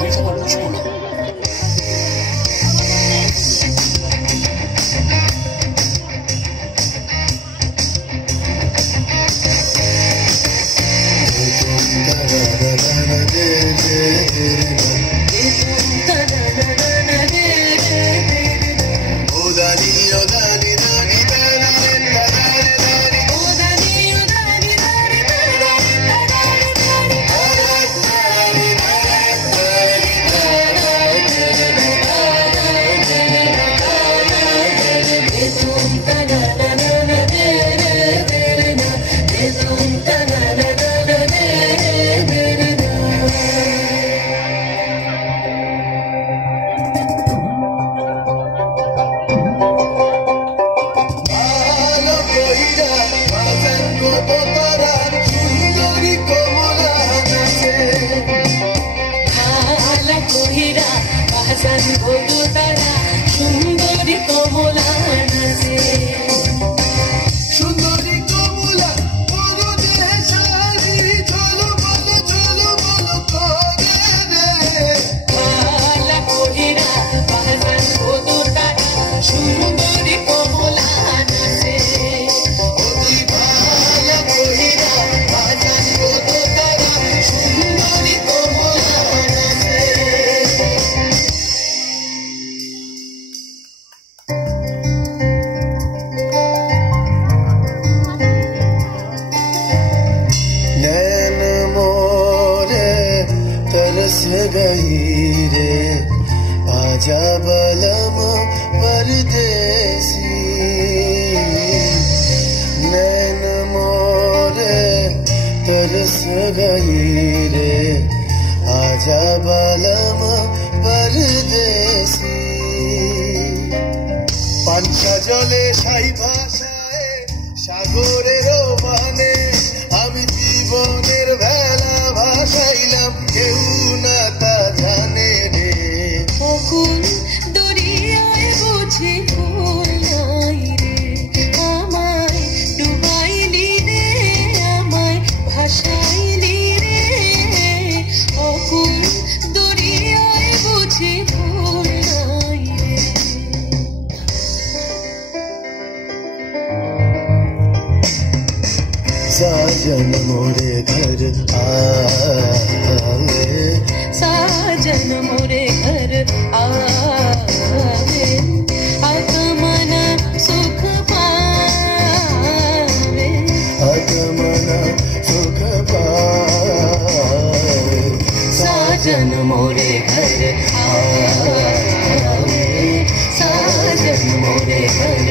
বলতে পারো শোনা। সুন্দরী কমলা নাচে সুন্দরী কমলা চলো বলো করে রে ভালা কহিরা বাজান বধুর তারা সুন্দরী কমলা নাচে অতি ভালা কহিরা বাজান বধুর তারা সুন্দরী কমলা নাচে। तरस गई रे आजा बलम परदेसी नैन मोरे तरस गई रे आजा बलम परदेसी पांचा जले साई भाषाए सागरेर মানে আমি জীবনের ভেলা ভাসাইলাম কেউ না তা জানে রে অকুল দরিয়ায় বুঝি ফুল নাই রে আমায় ডুবাইলি রে আমায় ভাসাইলি রে অকুল দরিয়ায় বুঝি ফুল নাই রে साजन मोरे घर आवे साजन मोरे घर आवे आगमन सुख पावे आगमन सुख पावे साजन मोरे घर आवे साजन मोरे घर